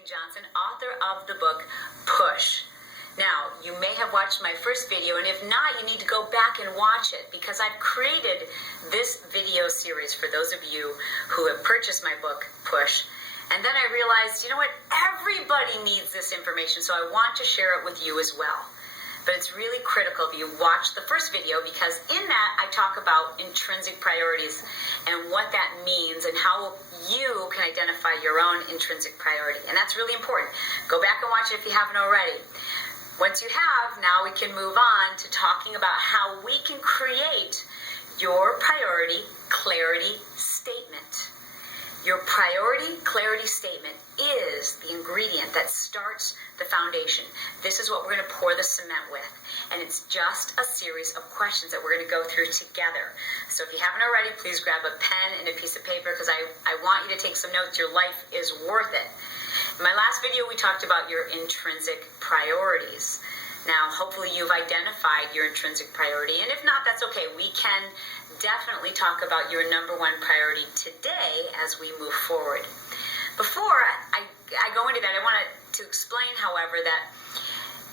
Kathleen Johnson, author of the book Push. Now, you may have watched my first video, and if not, you need to go back and watch it because I've created this video series for those of you who have purchased my book, Push. And then I realized, you know what, everybody needs this information, so I want to share it with you as well. But it's really critical that you watch the first video because in that I talk about intrinsic priorities and what that means and how you can identify your own intrinsic priority. And that's really important. Go back and watch it if you haven't already. Once you have, now we can move on to talking about how we can create your priority clarity statement. Your priority clarity statement is the ingredient that starts the foundation. This is what we're going to pour the cement with. And it's just a series of questions that we're going to go through together. So if you haven't already, please grab a pen and a piece of paper because I want you to take some notes. Your life is worth it. In my last video, we talked about your intrinsic priorities. Now, hopefully you've identified your intrinsic priority. And if not, that's okay. We can definitely talk about your number one priority today as we move forward. Before I go into that, I want to explain, however, that,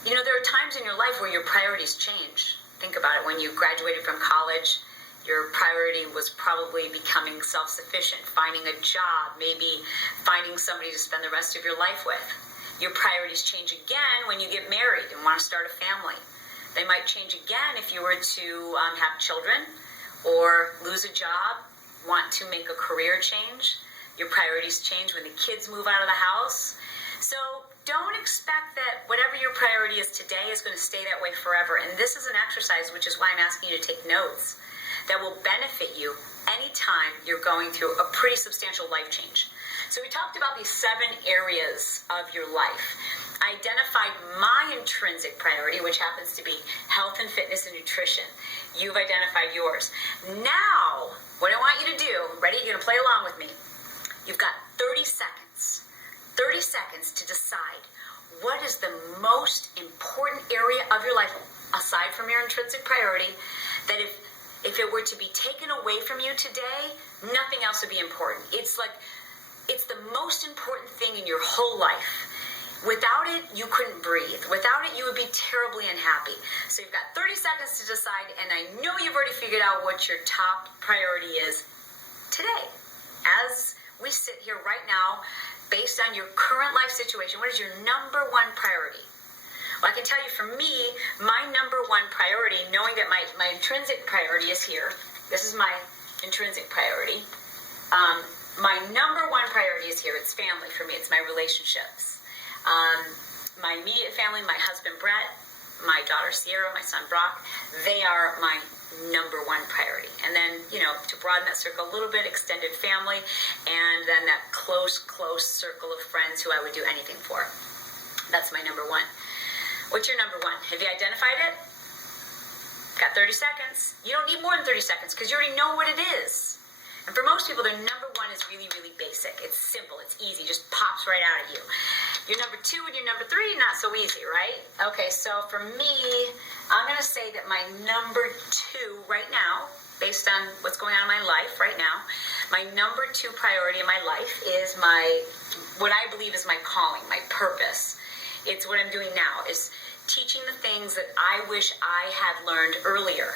you know, there are times in your life where your priorities change. Think about it. When you graduated from college, your priority was probably becoming self-sufficient, finding a job, maybe finding somebody to spend the rest of your life with. Your priorities change again when you get married and want to start a family. They might change again if you were to have children or lose a job, want to make a career change. Your priorities change when the kids move out of the house. So don't expect that whatever your priority is today is going to stay that way forever. And this is an exercise, which is why I'm asking you to take notes, that will benefit you anytime you're going through a pretty substantial life change. So we talked about these 7 areas of your life. I identified my intrinsic priority, which happens to be health and fitness and nutrition. You've identified yours. Now, what I want you to do, ready? You're going to play along with me. You've got 30 seconds. 30 seconds to decide what is the most important area of your life, aside from your intrinsic priority, that if it were to be taken away from you today, nothing else would be important. It's the most important thing in your whole life. Without it, you couldn't breathe. Without it, you would be terribly unhappy. So you've got 30 seconds to decide, and I know you've already figured out what your top priority is today. As we sit here right now, based on your current life situation, what is your number one priority? Well, I can tell you for me, my number one priority, knowing that my intrinsic priority is here. This is my intrinsic priority. My number one priority is here. It's family for me. It's my relationships. My immediate family, my husband Brett, my daughter Sierra, my son Brock, they are my number one priority. And then, you know, to broaden that circle a little bit, extended family, and then that close circle of friends who I would do anything for. That's my number one. What's your number one? Have you identified it? Got 30 seconds. You don't need more than 30 seconds because you already know what it is. And for most people, their number one is really, really basic. It's simple. It's easy. Just pops right out at you. Your number 2 and your number 3, not so easy, right? Okay, so for me, I'm going to say that my number 2 right now, based on what's going on in my life right now, my number 2 priority in my life is what I believe is my calling, my purpose. It's what I'm doing now, is teaching the things that I wish I had learned earlier.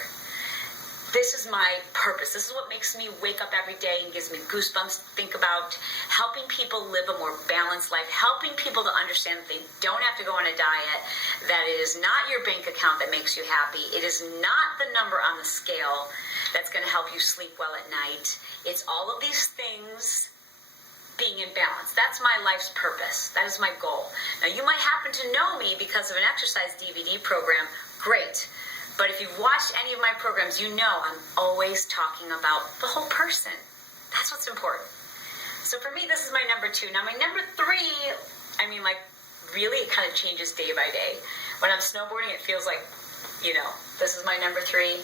This is my purpose. This is what makes me wake up every day and gives me goosebumps to think about helping people live a more balanced life, helping people to understand that they don't have to go on a diet, that it is not your bank account that makes you happy. It is not the number on the scale that's going to help you sleep well at night. It's all of these things being in balance. That's my life's purpose. That is my goal. Now, you might happen to know me because of an exercise DVD program. Great. But if you've watched any of my programs, you know I'm always talking about the whole person. That's what's important. So for me, this is my number 2. Now, my number 3, I mean, like, really, it kind of changes day by day. When I'm snowboarding, it feels like, you know, this is my number 3.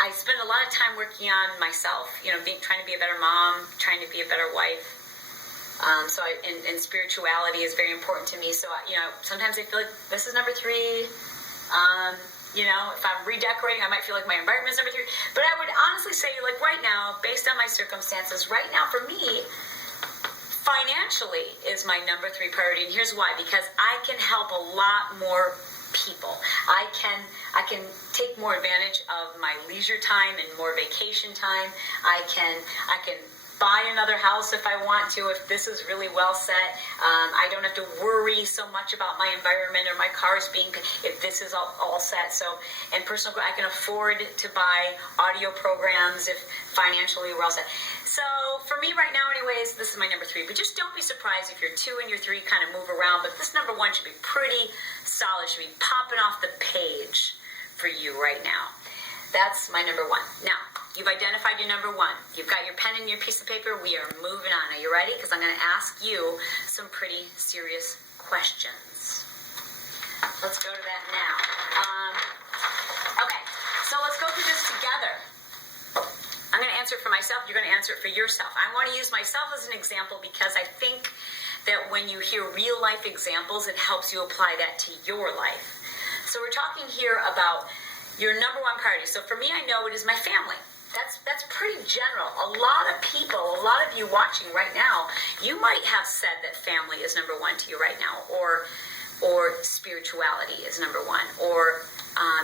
I spend a lot of time working on myself, you know, trying to be a better mom, trying to be a better wife. And spirituality is very important to me. So, you know, sometimes I feel like this is number 3. You know, if I'm redecorating, I might feel like my environment is number 3. But I would honestly say, like right now, based on my circumstances, right now for me, Financially is my number 3 priority, and here's why. Because I can help a lot more people. I can take more advantage of my leisure time and more vacation time. I can buy another house if I want to, if this is really well set. I don't have to worry so much about my environment or my cars being, if this is all set. So, and personal, I can afford to buy audio programs if financially we're all set. So for me right now anyways, this is my number 3. But just don't be surprised if your 2 and your 3 kind of move around. But this number 1 should be pretty solid, should be popping off the page for you right now. That's my number 1. Now, you've identified your number 1. You've got your pen and your piece of paper. We are moving on. Are you ready? Because I'm going to ask you some pretty serious questions. Let's go to that now. Okay, so let's go through this together. I'm going to answer it for myself. You're going to answer it for yourself. I want to use myself as an example because I think that when you hear real life examples, it helps you apply that to your life. So we're talking here about your number 1 priority. So for me, I know it is my family. That's pretty general. A lot of people, a lot of you watching right now, you might have said that family is number 1 to you right now, or spirituality is number 1, or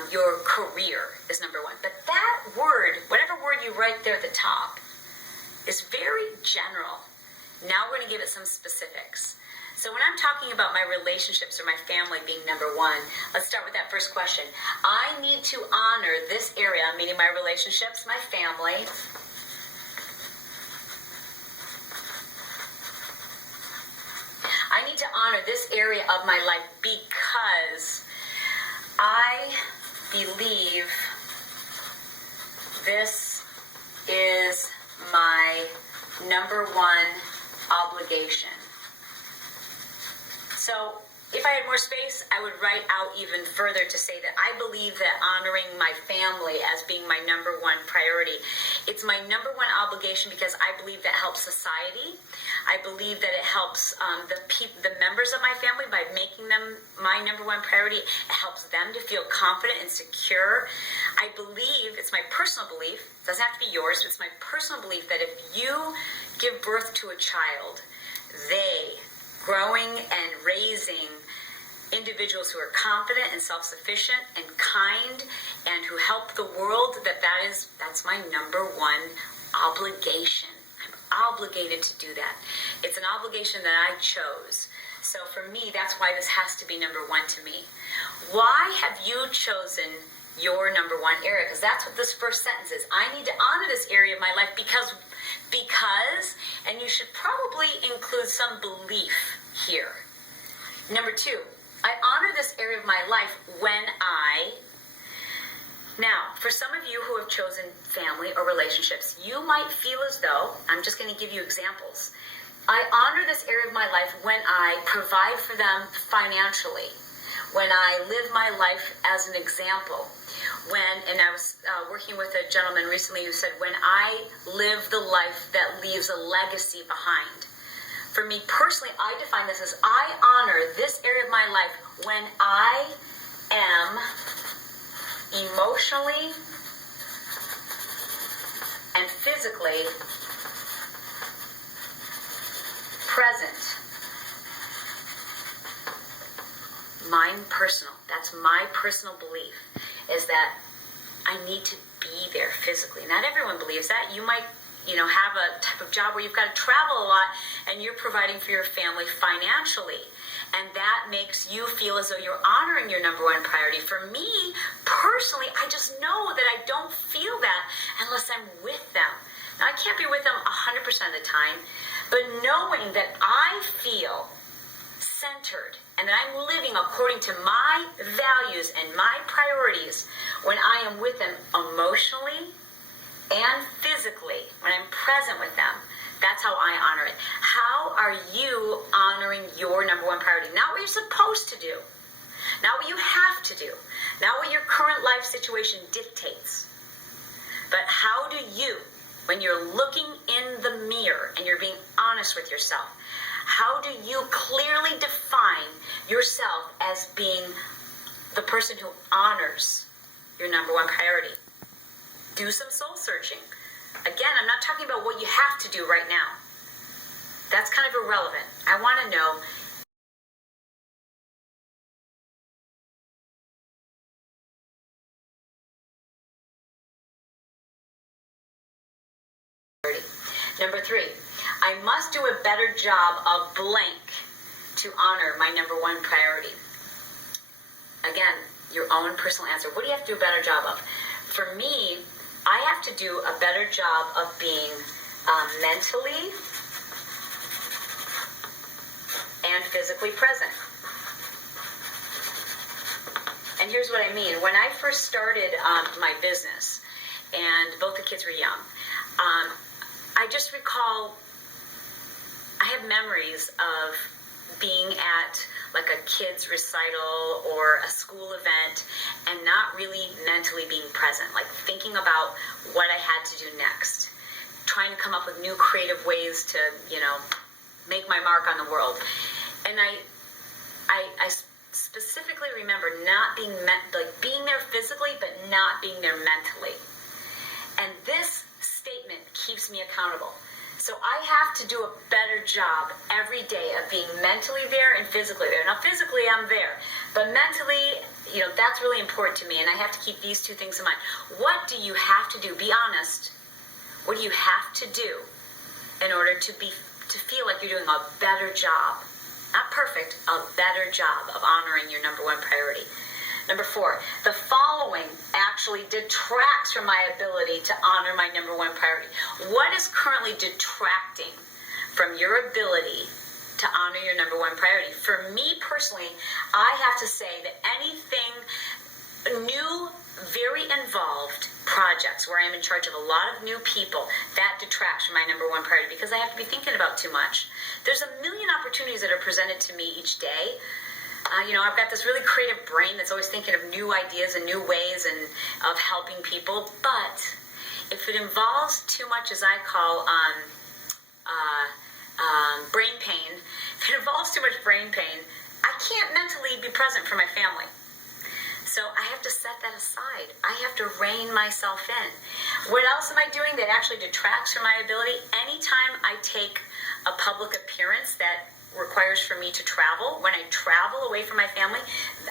your career is number 1. But that word, whatever word you write there at the top, is very general. Now we're going to give it some specifics. So when I'm talking about my relationships or my family being number 1, let's start with that first question. I need to honor this area, meaning my relationships, my family. I need to honor this area of my life because I believe this is my number 1 obligation. So if I had more space, I would write out even further to say that I believe that honoring my family as being my number 1 priority, it's my number 1 obligation because I believe that helps society. I believe that it helps the members of my family by making them my number 1 priority. It helps them to feel confident and secure. I believe, it's my personal belief, it doesn't have to be yours, it's my personal belief that if you give birth to a child, they growing and raising individuals who are confident and self-sufficient and kind and who help the world, that's my number 1 obligation. I'm obligated to do that. It's an obligation that I chose. So for me, that's why this has to be number 1 to me. Why have you chosen your number 1 area? Because that's what this first sentence is. I need to honor this area of my life because, and you should probably include some belief here. Number 2, I honor this area of my life now, for some of you who have chosen family or relationships, you might feel as though, I'm just going to give you examples. I honor this area of my life when I provide for them financially, when I live my life as an example, and I was working with a gentleman recently who said, when I live the life that leaves a legacy behind. For me personally, I define this as I honor this area of my life when I am emotionally and physically present. Mine personal. That's my personal belief, is that I need to be there physically. Not everyone believes that. You might have a type of job where you've got to travel a lot and you're providing for your family financially. And that makes you feel as though you're honoring your number 1 priority. For me, personally, I just know that I don't feel that unless I'm with them. Now, I can't be with them 100% of the time, but knowing that I feel centered and that I'm living according to my values and my priorities when I am with them emotionally and physically, when I'm present with them, that's how I honor it. How are you honoring your number 1 priority? Not what you're supposed to do, not what you have to do, not what your current life situation dictates, but how do you, when you're looking in the mirror and you're being honest with yourself, how do you clearly define yourself as being the person who honors your number 1 priority? Do some soul searching. Again, I'm not talking about what you have to do right now. that's kind of irrelevant. I want to know, number 3, I must do a better job of blank to honor my number 1 priority. Again, your own personal answer. What do you have to do a better job of? For me, I have to do a better job of being mentally and physically present. And here's what I mean. When I first started my business, and both the kids were young, I just recall, I have memories of being at like a kid's recital or a school event and not really mentally being present, like thinking about what I had to do next, trying to come up with new creative ways to, make my mark on the world. And I specifically remember not being being there physically, but not being there mentally. And this statement keeps me accountable. So I have to do a better job every day of being mentally there and physically there. Now, physically, I'm there. But mentally, that's really important to me. And I have to keep these 2 things in mind. What do you have to do? Be honest. What do you have to do in order to feel like you're doing a better job? Not perfect, a better job of honoring your number 1 priority. Number 4, the following actually detracts from my ability to honor my number 1 priority. What is currently detracting from your ability to honor your number 1 priority? For me personally, I have to say that anything new, very involved projects where I'm in charge of a lot of new people, that detracts from my number 1 priority because I have to be thinking about too much. There's a million opportunities that are presented to me each day. I've got this really creative brain that's always thinking of new ideas and new ways and of helping people. But if it involves too much, as I call brain pain, if it involves too much brain pain, I can't mentally be present for my family. So I have to set that aside. I have to rein myself in. What else am I doing that actually detracts from my ability? Anytime I take a public appearance that requires for me to travel, when I travel away from my family,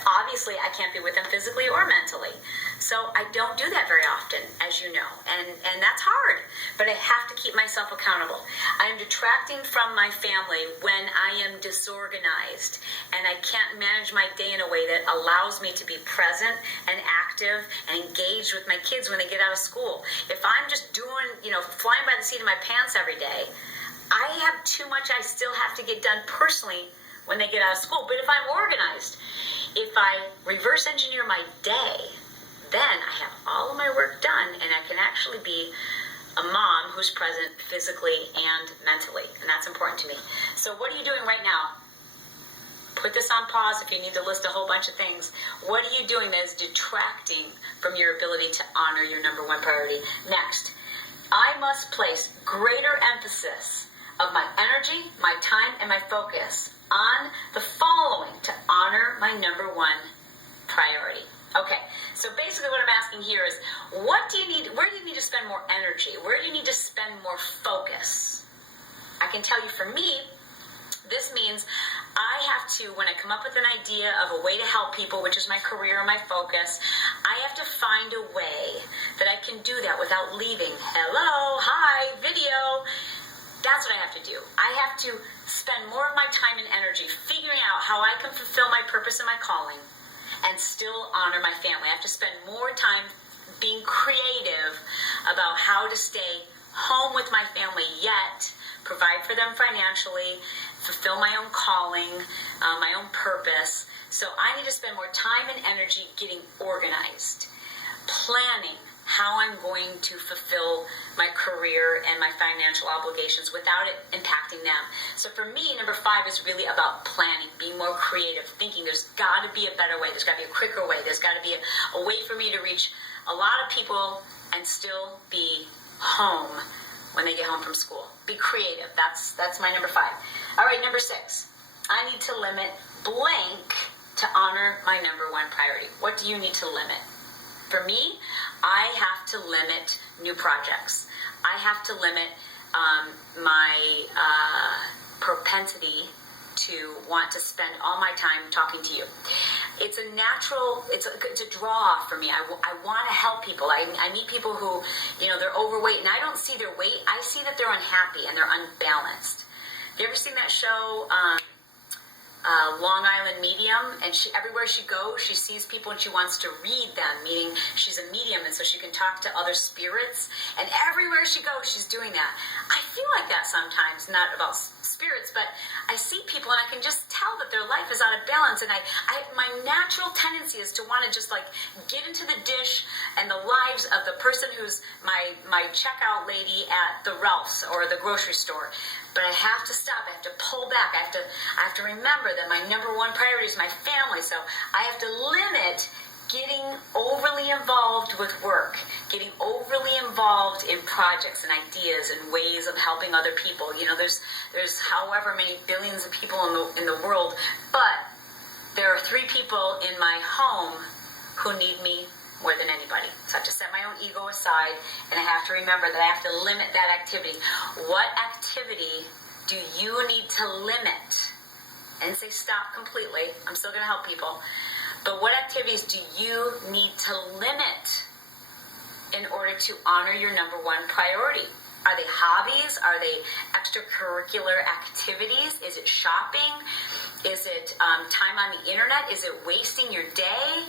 obviously I can't be with them physically or mentally. So I don't do that very often, as you know, and that's hard, but I have to keep myself accountable. I am detracting from my family when I am disorganized and I can't manage my day in a way that allows me to be present and active and engaged with my kids when they get out of school. If I'm just doing, flying by the seat of my pants every day, I have too much I still have to get done personally when they get out of school. But if I'm organized, if I reverse engineer my day, then I have all of my work done and I can actually be a mom who's present physically and mentally. And that's important to me. So what are you doing right now? Put this on pause if you need to list a whole bunch of things. What are you doing that is detracting from your ability to honor your number 1 priority? Next, I must place greater emphasis of my energy, my time, and my focus on the following to honor my number 1 priority. Okay, so basically what I'm asking here is, where do you need to spend more energy? Where do you need to spend more focus? I can tell you for me, this means I have to, when I come up with an idea of a way to help people, which is my career and my focus, I have to find a way that I can do that without leaving hello, hi, video. That's what I have to do. I have to spend more of my time and energy figuring out how I can fulfill my purpose and my calling and still honor my family. I have to spend more time being creative about how to stay home with my family, yet provide for them financially, fulfill my own calling, my own purpose. So I need to spend more time and energy getting organized, planning how I'm going to fulfill my career and my financial obligations without it impacting them. So for me, number 5 is really about planning, being more creative, thinking there's got to be a better way, there's got to be a quicker way, there's got to be a way for me to reach a lot of people and still be home when they get home from school. Be creative. That's my number 5. All right, number 6. I need to limit blank to honor my number 1 priority. What do you need to limit? For me, I have to limit new projects. I have to limit my propensity to want to spend all my time talking to you. It's a natural, it's a draw for me. I want to help people. I meet people who, they're overweight, and I don't see their weight. I see that they're unhappy and they're unbalanced. Have you ever seen that show, Long Island Medium? And everywhere she goes, she sees people and she wants to read them, meaning she's a medium, and so she can talk to other spirits. And everywhere she goes, she's doing that. I feel like that sometimes, not about spirits, but I see people and I can just tell that their life is out of balance, and my natural tendency is to want to just get into the dish and the lives of the person who's my checkout lady at the Ralph's or the grocery store. But I have to stop. I have to pull back. I have to remember that my number one priority is my family. So I have to limit getting overly involved with work, getting overly involved in projects and ideas and ways of helping other people. There's however many billions of people in the world, but there are 3 people in my home who need me more than anybody. So I have to set my own ego aside, and I have to remember that I have to limit that activity. What activity do you need to limit? And say stop completely. I'm still going to help people. But what activities do you need to limit in order to honor your number one priority? Are they hobbies? Are they extracurricular activities? Is it shopping? Is it time on the internet? Is it wasting your day?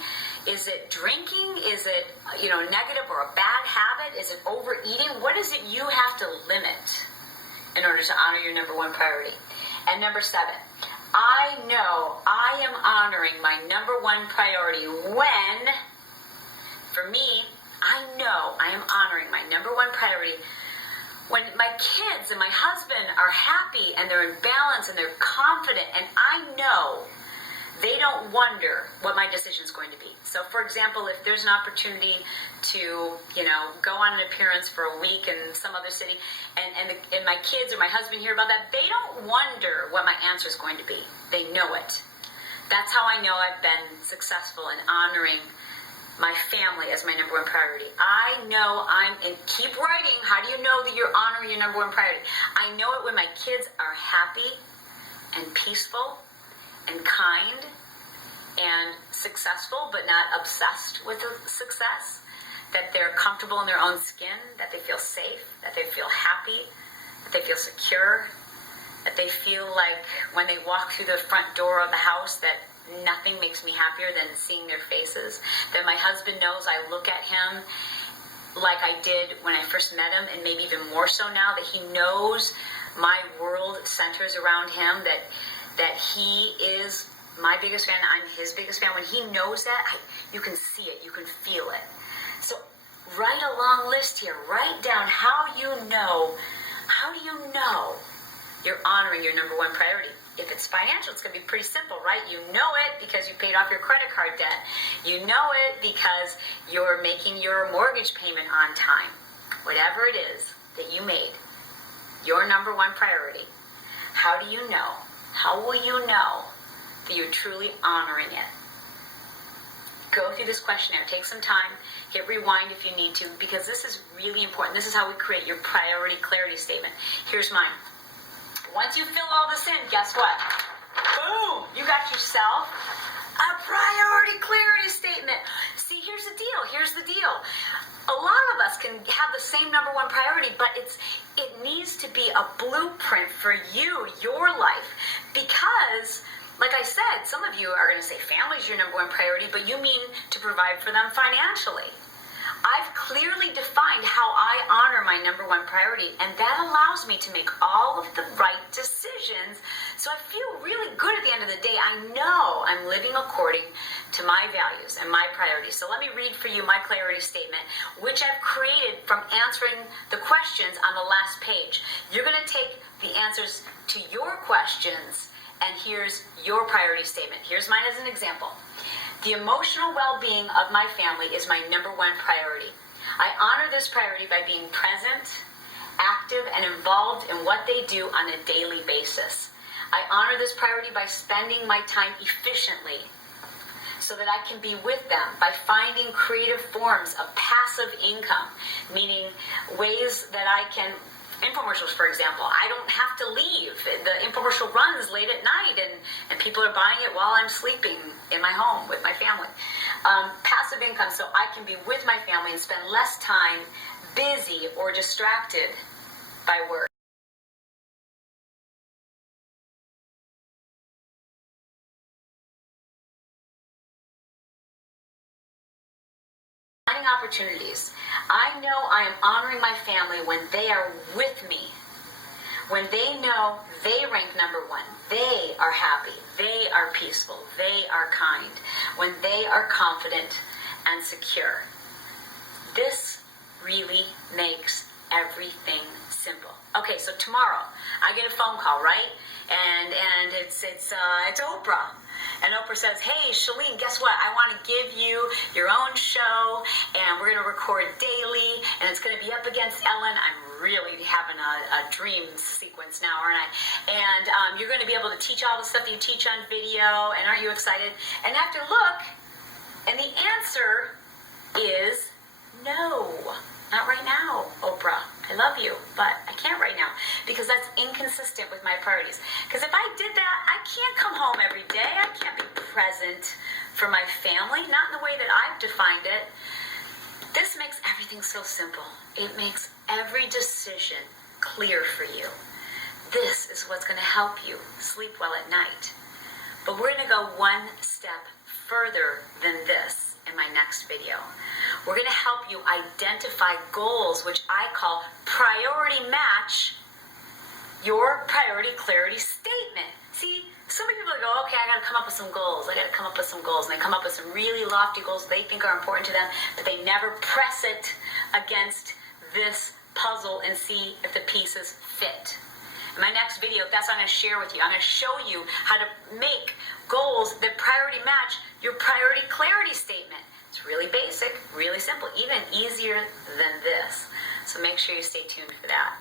Is it drinking? Is it negative or a bad habit? Is it overeating? What is it you have to limit in order to honor your number one priority? And number 7, I know I am honoring my number one priority when, for me, I know I am honoring my number one priority when my kids and my husband are happy and they're in balance and they're confident, and I know they don't wonder what my decision is going to be. So, for example, if there's an opportunity to, go on an appearance for a week in some other city, and my kids or my husband hear about that, they don't wonder what my answer is going to be. They know it. That's how I know I've been successful in honoring my family as my number one priority. I know and keep writing, how do you know that you're honoring your number one priority? I know it when my kids are happy and peaceful and kind and successful, but not obsessed with the success, that they're comfortable in their own skin, that they feel safe, that they feel happy, that they feel secure, that they feel like when they walk through the front door of the house that nothing makes me happier than seeing their faces, that my husband knows I look at him like I did when I first met him, and maybe even more so now, that he knows my world centers around him, that he is my biggest fan, I'm his biggest fan. When he knows that, you can see it, you can feel it. So write a long list here. Write down how do you know you're honoring your number one priority. If it's financial, it's going to be pretty simple, right? You know it because you paid off your credit card debt. You know it because you're making your mortgage payment on time. Whatever it is that you made your number one priority, how do you know? How will you know that you're truly honoring it? Go through this questionnaire. Take some time. Hit rewind if you need to, because this is really important. This is how we create your priority clarity statement. Here's mine. Once you fill all this in, guess what? Boom! You got yourself a priority clarity statement. See, here's the deal. A lot of us can have the same number one priority, but it needs to be a blueprint for you, your life. Because, like I said, some of you are going to say family's your number one priority, but you mean to provide for them financially. I've clearly defined how I honor my number one priority, and that allows me to make all of the right decisions. So I feel really good at the end of the day. I know I'm living according to my values and my priorities. So let me read for you my clarity statement, which I've created from answering the questions on the last page. You're going to take the answers to your questions, and here's your priority statement. Here's mine as an example. The emotional well-being of my family is my number one priority. I honor this priority by being present, active, and involved in what they do on a daily basis. I honor this priority by spending my time efficiently so that I can be with them, by finding creative forms of passive income, meaning ways that I can infomercials, for example. I don't have to leave. The infomercial runs late at night, and people are buying it while I'm sleeping in my home with my family. Passive income, so I can be with my family and spend less time busy or distracted by work. Opportunities. I know I am honoring my family when they are with me, when they know they rank number one, they are happy, they are peaceful, they are kind, when they are confident and secure. This really makes everything simple. Okay, so tomorrow I get a phone call, right? And it's Oprah. And Oprah says, hey, Chalene, guess what? I want to give you your own show, and we're going to record daily, and it's going to be up against Ellen. I'm really having a dream sequence now, aren't I? And you're going to be able to teach all the stuff that you teach on video, and aren't you excited? And I have to look, and the answer is no. Not right now, Oprah. I love you, but I can't right now because that's inconsistent with my priorities. Because if I did that, I can't come home every day. I can't be present for my family, not in the way that I've defined it. This makes everything so simple. It makes every decision clear for you. This is what's going to help you sleep well at night. But we're going to go one step further than this in my next video. We're going to help you identify goals, which I call priority match your priority clarity statement. See, so many people go, okay, I got to come up with some goals. And they come up with some really lofty goals they think are important to them, but they never press it against this puzzle and see if the pieces fit. In my next video, that's what I'm going to share with you. I'm going to show you how to make goals that priority match your priority clarity statement. It's really basic, really simple, even easier than this. So make sure you stay tuned for that.